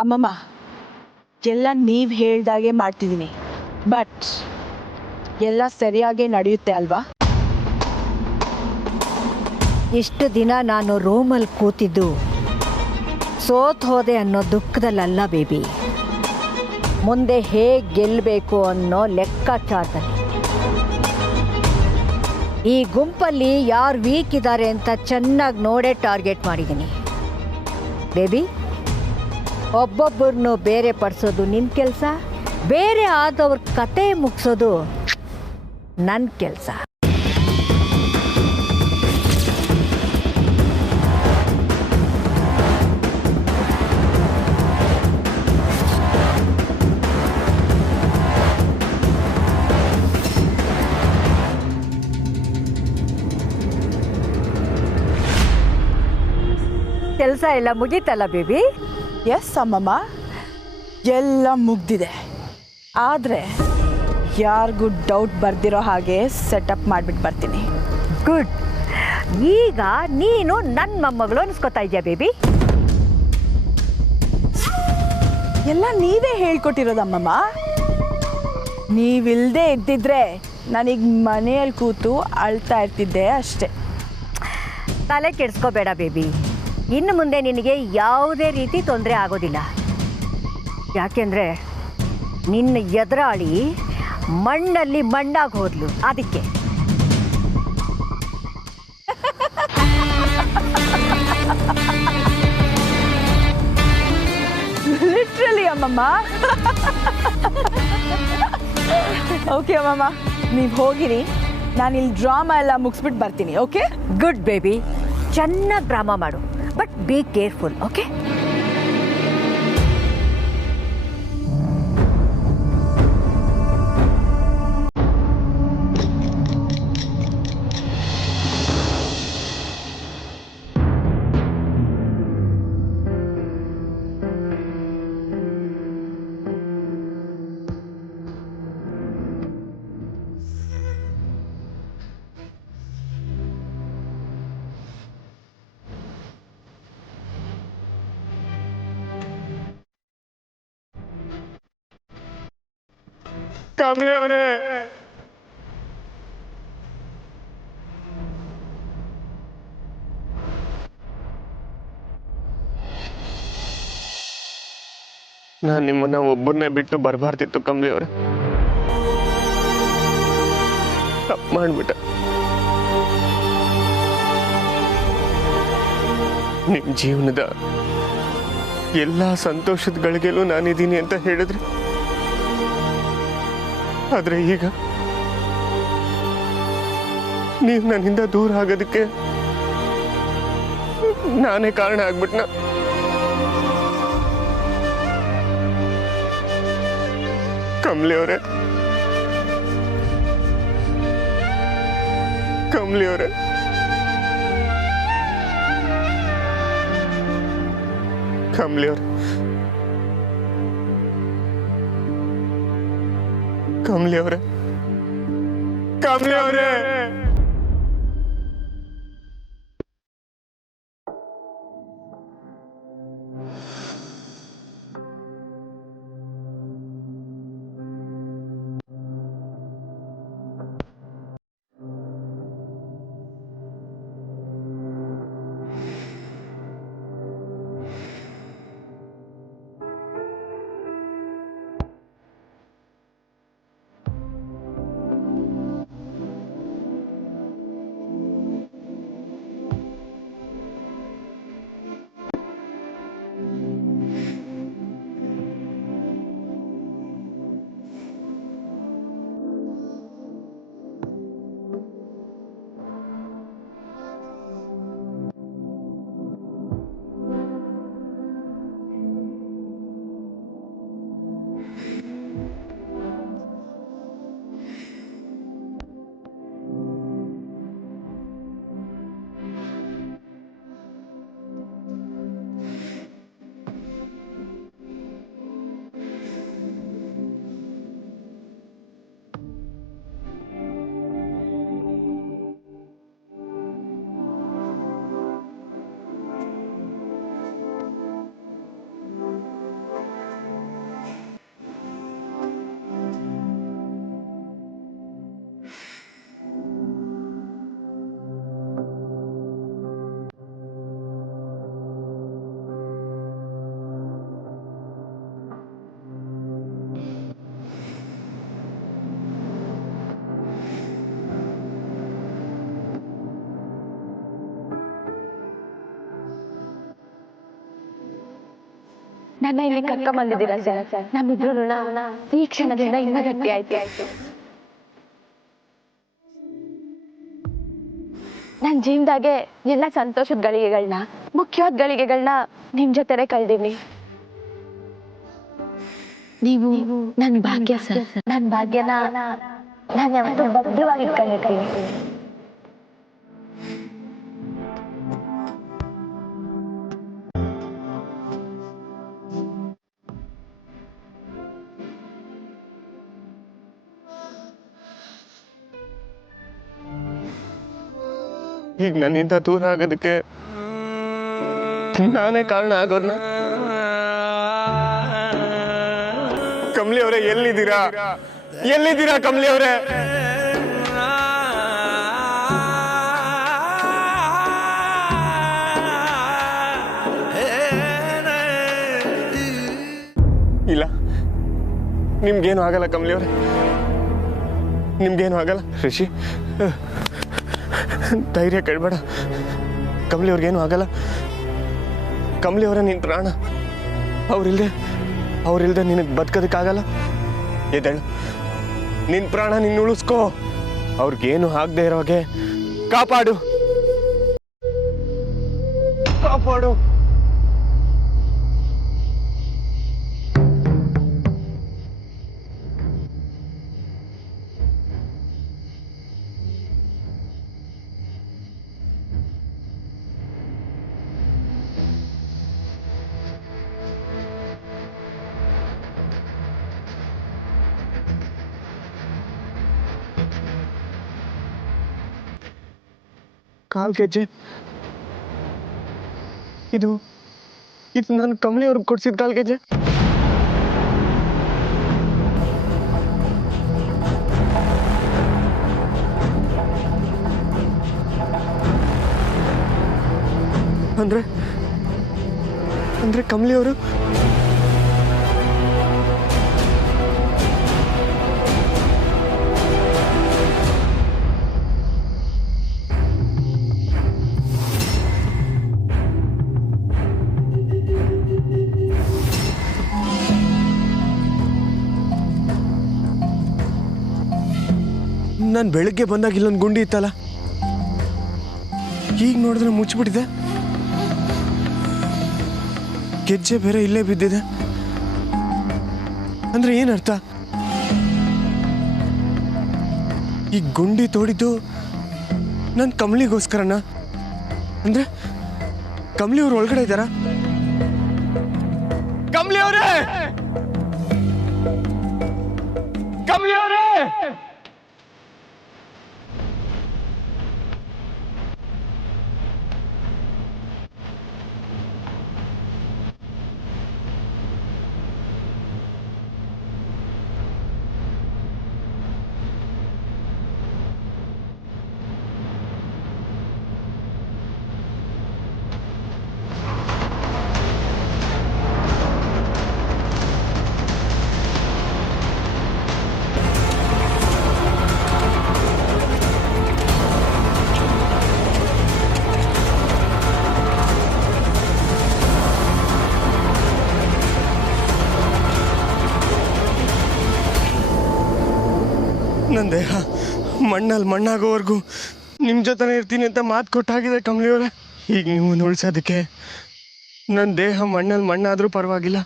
ಅಮ್ಮಮ್ಮ, ಎಲ್ಲ ನೀವು ಹೇಳ್ದಾಗೆ ಮಾಡ್ತಿದ್ದೀನಿ, ಬಟ್ ಎಲ್ಲ ಸರಿಯಾಗೇ ನಡೆಯುತ್ತೆ ಅಲ್ವಾ? ಇಷ್ಟು ದಿನ ನಾನು ರೂಮಲ್ಲಿ ಕೂತಿದ್ದು ಸೋತ್ ಹೋದೆ ಅನ್ನೋ ದುಃಖದಲ್ಲ ಬೇಬಿ, ಮುಂದೆ ಹೇಗೆ ಗೆಲ್ಲಬೇಕು ಅನ್ನೋ ಲೆಕ್ಕಾಚಾರದಲ್ಲಿ. ಈ ಗುಂಪಲ್ಲಿ ಯಾರು ವೀಕ್ ಇದ್ದಾರೆ ಅಂತ ಚೆನ್ನಾಗಿ ನೋಡೇ ಟಾರ್ಗೆಟ್ ಮಾಡಿದ್ದೀನಿ ಬೇಬಿ. ಒಬ್ಬೊಬ್ಬರನ್ನು ಬೇರೆ ಪಡಿಸೋದು ನಿನ್ನ ಕೆಲಸ, ಬೇರೆ ಆದವ್ರ ಕತೆ ಮುಗಿಸೋದು ನನ್ನ ಕೆಲಸ. ಕೆಲಸ ಎಲ್ಲ ಮುಗೀತಲ್ಲ ಬೇಬಿ? ಎಸ್ ಅಮ್ಮಮ್ಮ, ಎಲ್ಲ ಮುಗ್ದಿದೆ. ಆದರೆ ಯಾರಿಗೂ ಡೌಟ್ ಬರ್ದಿರೋ ಹಾಗೆ ಸೆಟಪ್ ಮಾಡಿಬಿಟ್ಟು ಬರ್ತೀನಿ. ಗುಡ್. ಈಗ ನೀನು ನನ್ನ ಮೊಮ್ಮಗಳು ಅನ್ಸ್ಕೊತಾ ಇದೆಯಾ ಬೇಬಿ? ಎಲ್ಲ ನೀವೇ ಹೇಳ್ಕೊಟ್ಟಿರೋದಮ್ಮಮ್ಮ. ನೀವಿಲ್ಲದೆ ಇದ್ದಿದ್ರೆ ನನಗೆ ಮನೆಯಲ್ಲಿ ಕೂತು ಅಳ್ತಾ ಇರ್ತಿದ್ದೆ ಅಷ್ಟೆ. ತಲೆ ಕೆಡಿಸ್ಕೋಬೇಡ ಬೇಬಿ, ಇನ್ನು ಮುಂದೆ ನಿನಗೆ ಯಾವುದೇ ರೀತಿ ತೊಂದರೆ ಆಗೋದಿಲ್ಲ. ಯಾಕೆಂದರೆ ನಿನ್ನ ಎದುರಾಳಿ ಮಣ್ಣಲ್ಲಿ ಮಣ್ಣಾಗಿ ಹೋದ್ಲು, ಅದಕ್ಕೆ. ಲಿಟ್ರಲಿ ಅಮ್ಮಮ್ಮ. ಓಕೆ ಅಮ್ಮಮ್ಮ, ನೀವು ಹೋಗಿರಿ, ನಾನಿಲ್ಲಿ ಡ್ರಾಮಾ ಎಲ್ಲ ಮುಗಿಸ್ಬಿಟ್ಟು ಬರ್ತೀನಿ. ಓಕೆ? ಗುಡ್ ಬೇಬಿ, ಚೆನ್ನಾಗಿ ಡ್ರಾಮಾ ಮಾಡು, but be careful. Okay? Kamali ಅವರೇ, ನಾನು ನಿಮ್ಮನ್ನ ಒಬ್ಬರನ್ನೇ ಬಿಟ್ಟು ಬರಬಾರ್ದಿತ್ತು ಕಮಲಿ ಅವರೇ. ತಪ್ಪು ಮಾಡ್ಬಿಟ್ಟೆ. ನಿಮ್ಮ ಜೀವನದ ಎಲ್ಲ ಸಂತೋಷದ ಗಳಿಗೆಲ್ಲೂ ನಾನಿದ್ದೀನಿ ಅಂತ ಹೇಳಿದ್ರೆ, ಆದ್ರೆ ಈಗ ನೀವು ನನ್ನಿಂದ ದೂರ ಆಗೋದಕ್ಕೆ ನಾನೇ ಕಾರಣ ಆಗ್ಬಿಟ್ನ. ಕಮಲಿ ಅವರೇ, ಕಮಲಿ ಅವರೇ, ಕಮಲಿ ಅವರೇ, ಕಮಲಿ ಅವರೇ, ಕಮಲಿ ಅವರೇ. ನನ್ನ ಇಲ್ಲಿ ಕರ್ಕೊಂಬಂದಿದ್ದೀರಾ ಸರ್. ನಮ್ಮಿಬ್ರು ಋಣ ಈ ಕ್ಷಣದಿಂದ ಇನ್ನ ಗಟ್ಟಿ ಆಯ್ತು. ನನ್ನ ಜೀವನದಾಗೆ ಎಲ್ಲ ಸಂತೋಷದ ಗಳಿಗೆಗಳನ್ನ, ಮುಖ್ಯವಾದ ಗಳಿಗೆಗಳನ್ನ ನಿಮ್ ಜೊತೆನೆ ಕಳ್ದೀನಿ. ನೀವು ನನ್ನ ಭಾಗ್ಯ ಸರ್. ನನ್ನ ಭಾಗ್ಯನ ನಾನು ಯಾವತ್ತೂ ಭದ್ರವಾಗಿ ಇಟ್ಕೊಂಡಿರ್ತೀನಿ. ಈಗ ನನ್ನಿಂದ ದೂರ ಆಗೋದಕ್ಕೆ ನಾನೇ ಕಾರಣ ಆಗೋದ್ನ. ಕಮಲಿ ಅವರೇ, ಎಲ್ಲಿದ್ದೀರಾ ಕಮಲಿ ಅವರೇ? ಇಲ್ಲ, ನಿಮ್ಗೇನು ಆಗಲ್ಲ ಕಮಲಿ ಅವರೇ, ನಿಮ್ಗೇನು ಆಗಲ್ಲ. ರಿಷಿ, ಧೈರ್ಯ ಕಳ್ಬೇಡ. ಕಮಲಿ ಅವ್ರಿಗೇನು ಆಗಲ್ಲ. ಕಮಲಿ ಅವರ ನಿನ್ ಪ್ರಾಣ. ಅವ್ರಿಲ್ದೆ ನಿನಗೆ ಬದುಕೋದಕ್ಕಾಗಲ್ಲ. ಎದ್ದೇಳು, ನಿನ್ ಪ್ರಾಣ ನಿನ್ನ ಉಳಿಸ್ಕೋ. ಅವ್ರಿಗೇನು ಆಗದೆ ಇರೋಗೆ ಕಾಪಾಡು. ಕಾಲ್ ಗೆಜ್ಜೆ ಇದು ನಾನು ಕಮಲಿ ಅವ್ರಿಗೆ ಕೊಡ್ಸಿದ ಕಾಲ್ ಗೆಜ್ಜೆ. ಅಂದ್ರೆ ಕಮಲಿ ಅವರು ನಾನು ಬೆಳಗ್ಗೆ ಬಂದಾಗ ಇಲ್ಲೊಂದು ಗುಂಡಿ ಇತ್ತಲ್ಲ, ಈಗ ನೋಡಿದ್ರೆ ಮುಚ್ಚಿಬಿಟ್ಟಿದೆ. ಗೆಜ್ಜೆ ಬೇರೆ ಇಲ್ಲೇ ಬಿದ್ದಿದೆ. ಅಂದ್ರೆ ಏನರ್ಥ? ಈ ಗುಂಡಿ ತೋಡಿದ್ದು ನನ್ನ ಕಮಲಿಗೋಸ್ಕರನ? ಅಂದ್ರೆ ಕಮಲಿ ಅವ್ರು ಒಳಗಡೆ ಇದ್ದಾರಾ? ಕಮಲಿ ಅವರೇ, ಕಮಲಿ ಅವರೇ! ನನ್ನ ದೇಹ ಮಣ್ಣಾಗೋವರೆಗೂ ನಿಮ್ಮ ಜೊತೆನೇ ಇರ್ತೀನಿ ಅಂತ ಮಾತು ಕೊಟ್ಟಾಗಿದೆ ಕಮಲಿಯವರೇ. ಈಗ ನೀವು ಉಳಿಸೋದಕ್ಕೆ ನನ್ನ ದೇಹ ಮಣ್ಣಾದರೂ ಪರವಾಗಿಲ್ಲ,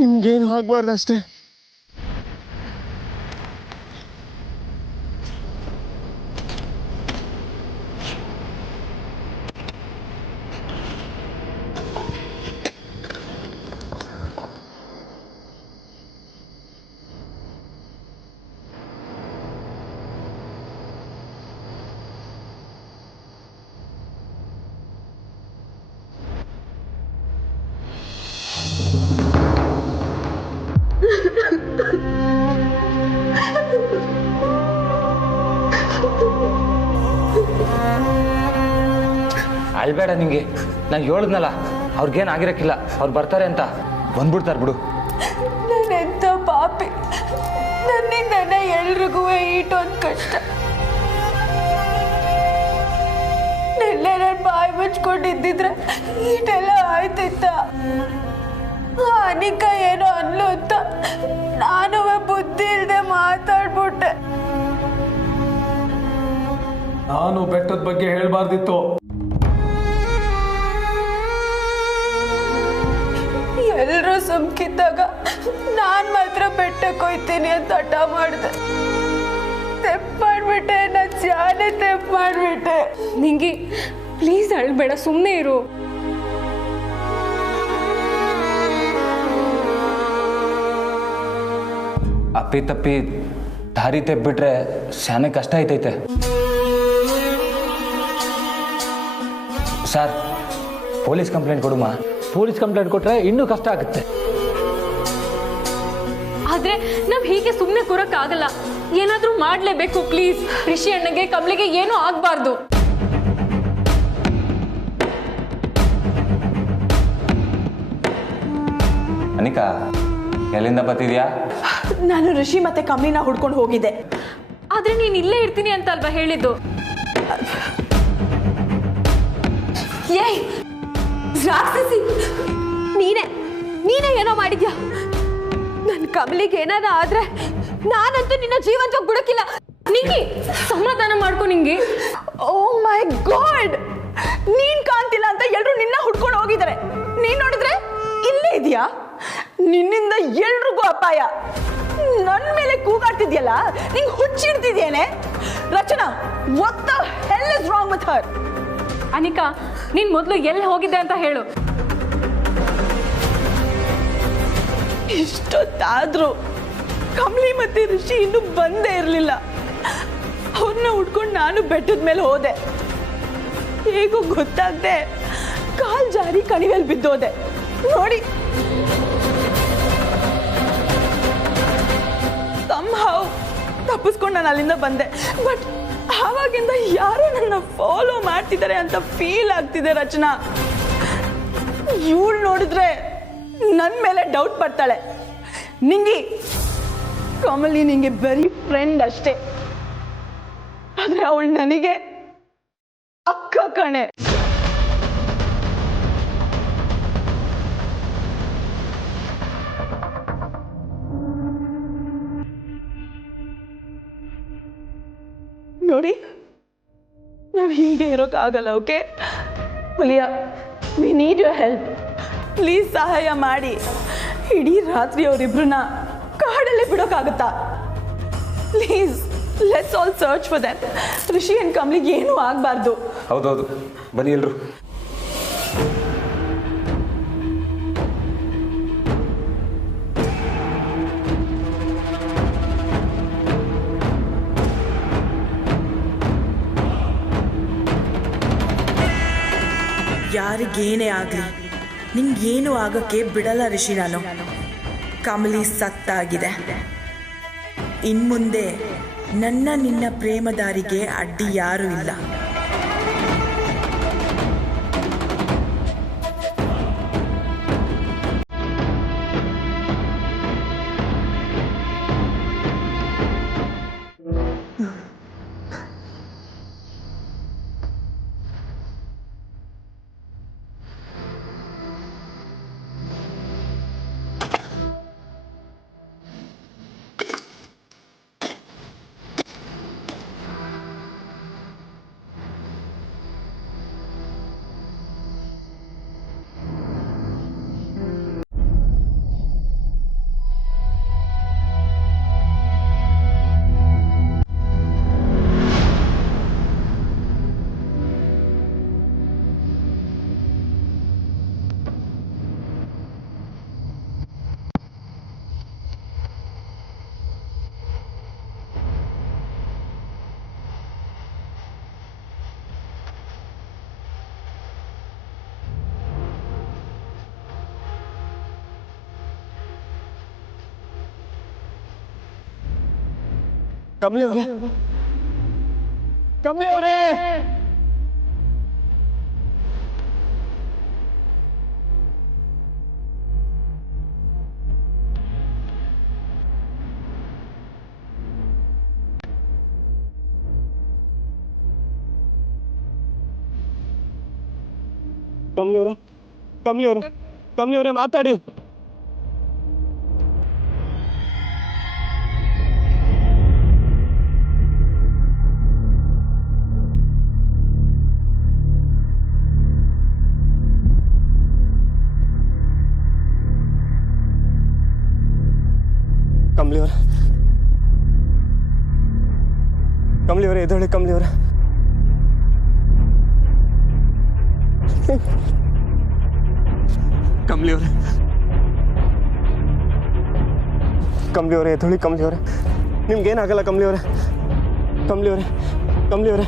ನಿಮ್ಗೇನು ಆಗ್ಬಾರ್ದು ಅಷ್ಟೇ. ಅಳ್ಬೇಡ. ನಿಂಗೆ ನಾನು ಹೇಳಿದ್ನಲ್ಲ, ಅವ್ರಿಗೇನು ಆಗಿರಕ್ಕಿಲ್ಲ, ಅವ್ರು ಬರ್ತಾರೆ ಅಂತ. ಬಂದ್ಬಿಡ್ತಾರೆ ಬಿಡು. ನಾನೆಂತ ಪಾಪಿ, ನನ್ನಿಂದ ಎಲ್ರಿಗೂ ಈಟೊಂದು ಕಷ್ಟ. ನೆನ್ನೆ ನಾನು ಬಾಯಿ ಮುಚ್ಕೊಂಡಿದ್ದಿದ್ರೆ ಈಟೆಲ್ಲ ಆಯ್ತಿತ್ತ. ಅನಿಕಾ ಏನೋ ಅನ್ಲು ಅಂತ ನಾನು ಬುದ್ಧಿ ಇಲ್ಲದೆ ಮಾತಾಡ್ಬಿಟ್ಟೆ. ನಾನು ಬೆಟ್ಟದ ಬಗ್ಗೆ ಹೇಳ್ಬಾರ್ದಿತ್ತು. ಎಲ್ಲರೂ ಸುಮ್ಕಿದ್ದಾಗ ನಾನ್ ಮಾತ್ರ ಬೆಟ್ಟಕ್ಕೆ ಹೋಯ್ತೀನಿ ಅಂತ ಹಠ ಮಾಡಿದೆ. ತೆಪ್ಪು ಮಾಡ್ಬಿಟ್ಟೆ, ನಾನು ಜಾನೆ ತೆಪ್ಪು ಮಾಡ್ಬಿಟ್ಟೆ. ನಿಂಗೆ ಪ್ಲೀಸ್ ಅಳ್ಬೇಡ, ಸುಮ್ಮನೆ ಇರು. ಅಪ್ಪಿ ತಪ್ಪಿ ದಾರಿ ತೆಪ್ಪಿಟ್ರೆ ಶಾನೆ ಕಷ್ಟ ಐತೈತೆ. ಸರ್, ಪೊಲೀಸ್ ಕಂಪ್ಲೇಂಟ್ ಕೊಡುಮಾ? ಪೊಲೀಸ್ ಕಂಪ್ಲೇಂಟ್ ಕೊಟ್ರೆ ಇನ್ನೂ ಕಷ್ಟ ಆಗುತ್ತೆ. ಆದ್ರೆ ನಾವ್ ಹೀಗೆ ಸುಮ್ಮನೆ ಕೂರಕ್ಕಾಗಲ್ಲ, ಏನಾದ್ರೂ ಮಾಡ್ಲೇಬೇಕು. ಪ್ಲೀಸ್, ರಿಷಿ ಅಣ್ಣಗೆ ಕಮಲಿಗೆ ಏನೂ ಆಗ್ಬಾರ್ದು. ಅನಿಕಾ, ಎಲ್ಲಿಂದ ಬರ್ತಿದ್ಯಾ? ನಾನು ರಿಷಿ ಮತ್ತೆ ಕಮಲಿನ ಹುಡ್ಕೊಂಡು ಹೋಗಿದ್ದೆ. ಆದ್ರೆ ನೀನ್ ಇಲ್ಲೇ ಇರ್ತೀನಿ ಅಂತ ಅಲ್ವಾ ಹೇಳಿದ್ದು? ಏಯ್ ರಾಕ್ಷಸಿ, ನೀನೇ ಏನೋ ಮಾಡಿದ್ಯಾ. ನನ್ನ ಕಮಲಿಗೆ ಏನಾರ ಆದ್ರೆ ನಾನಂತೂ ನಿನ್ನ ಜೀವಂತವಾಗಿ ಬಿಡಕ್ಕಿಲ್ಲ. ನಿಂಗೆ ಸಮಾಧಾನ ಮಾಡ್ಕೊ. ನಿಂಗೆ ಓ ಮೈ ಗಾಡ್, ನೀನ್ ಕಾಣ್ತಿಲ್ಲ ಅಂತ ಎಲ್ರು ನಿನ್ನ ಹುಡ್ಕೊಂಡು ಹೋಗಿದ್ದಾರೆ. ನೀನ್ ನೋಡಿದ್ರೆ ಇಲ್ಲೇ ಇದೆಯಾ? ನಿನ್ನಿಂದ ಎಲ್ರಿಗೂ ಅಪಾಯ. ನನ್ನ ಮೇಲೆ ಕೂಗಾಡ್ತಿದ್ಯಲ್ಲ, ನಿಂಗೆ ಹುಚ್ಚಿಡ್ತಿದ್ಯೇನೆ? ರಚನಾ, what the hell is wrong with her? Anika, ನೀನ್ ಮೊದ್ಲು ಎಲ್ಲಿ ಹೋಗಿದ್ದೆ ಅಂತ ಹೇಳು. ಇಷ್ಟೊತ್ತಾದ್ರೂ ಕಮಲಿ ಮತ್ತೆ ರಿಷಿ ಇನ್ನೂ ಬಂದೇ ಇರಲಿಲ್ಲ. ಅವ್ರನ್ನ ಹುಡ್ಕೊಂಡು ನಾನು ಬೆಟ್ಟದ ಮೇಲೆ ಹೋದೆ. ಹೇಗೂ ಗೊತ್ತಾಗದೆ ಕಾಲ್ ಜಾರಿ ಕಣಿವೆಯಲ್ಲಿ ಬಿದ್ದೋದೆ. ನೋಡಿ, somehow ತಪ್ಪಿಸ್ಕೊಂಡು ನಾನು ಅಲ್ಲಿಂದ ಬಂದೆ. ಬಟ್ ಆವಾಗಿಂದ ಯಾರೋ ನನ್ನ ಫಾಲೋ ಮಾಡ್ತಿದ್ದಾರೆ ಅಂತ ಫೀಲ್ ಆಗ್ತಿದೆ. ರಚನಾ, ಇವಳು ನೋಡಿದ್ರೆ ನನ್ನ ಮೇಲೆ ಡೌಟ್ ಪಡ್ತಾಳೆ. ನಿಂಗೆ ಕಮಲಿ ನಿಂಗೆ ಬರೀ ಫ್ರೆಂಡ್ ಅಷ್ಟೇ, ಆದ್ರೆ ಅವಳು ನನಗೆ ಅಕ್ಕ ಕಣೆ. ನೋಡಿ, ನಾವು ಹೀಗೆ ಇರೋಕ್ಕಾಗಲ್ಲ. ಓಕೆ ಹುಲಿಯಾ, we need your help. Please ಸಹಾಯ ಮಾಡಿ. ಇಡೀ ರಾತ್ರಿ ಅವರಿಬ್ರನ್ನ ಕಾಡಲ್ಲೇ ಬಿಡೋಕ್ಕಾಗುತ್ತಾ? Please, let's all search for them. Rishi and ಕಮಲಿಗೆ ಏನೂ ಆಗಬಾರ್ದು. ಹೌದೌದು, ಬನ್ನಿ ಎಲ್ರು. ಯಾರಿಗೇನೇ ಆಗಲಿ ನಿಂಗೇನು ಆಗೋಕ್ಕೆ ಬಿಡಲ್ಲ ರಿಷಿ. ನಾನು ಕಮಲಿ ಸತ್ತಾಗಿದೆ. ಇನ್ಮುಂದೆ ನಿನ್ನ ಪ್ರೇಮದಾರಿಗೆ ಅಡ್ಡಿ ಯಾರೂ ಇಲ್ಲ. ಕಮಲಿ ಅವರೇ, ಕಮಲಿ ಅವರೇ, ಕಮಲಿ ಅವರೇ, ಕಮಲಿ ಅವರೇ, ಕಮಲಿ ಅವರೇ ಮಾತಾಡಿ. ಕಮಲಿ ಅವರೇ ಎದ್ದೇಳಿ ಕಮಲಿ ಅವರೇ. ಕಮಲಿ ಅವರೇ ಕಮಲಿ ಅವರೇ ಎದ್ದೇಳಿ ಕಮಲಿ ಅವರೇ. ನಿಮ್ಗೇನಾಗಲ್ಲ ಕಮಲಿ ಅವರೇ. ಕಮಲಿ ಅವರೇ ಕಮಲಿ ಅವರೇ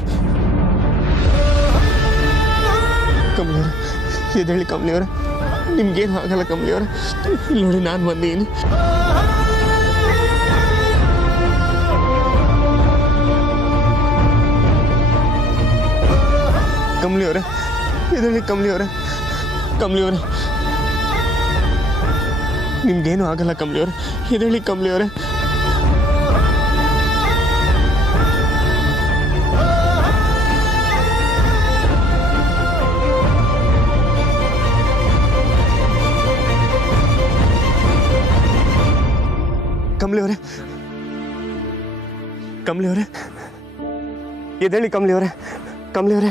ಕಮಲಿ ಅವರೇ ಎದ್ದೇಳಿ ಕಮಲಿ ಅವರೇ. ನಿಮ್ಗೇನು ಆಗಲ್ಲ ಕಮಲಿ ಅವರೇ. ಇಲ್ಲಿ ನೋಡಿ ನಾನು ಬಂದೀನಿ. ಕಮಲಿ ಅವರೇ ಎದ್ದೇಳಿ ಕಮಲಿ ಅವರೇ. ಕಮಲಿ ಅವರೇ ನಿಮ್ಗೇನು ಆಗಲ್ಲ ಕಮಲಿ ಅವರೇ. ಎದ್ದೇಳಿ ಕಮಲಿ ಅವರೇ. ಕಮಲಿ ಅವರೇ ಕಮಲಿ ಅವರೇ ಎದ್ದೇಳಿ ಕಮಲಿ ಅವರೇ. ಕಮಲಿ ಅವರೇ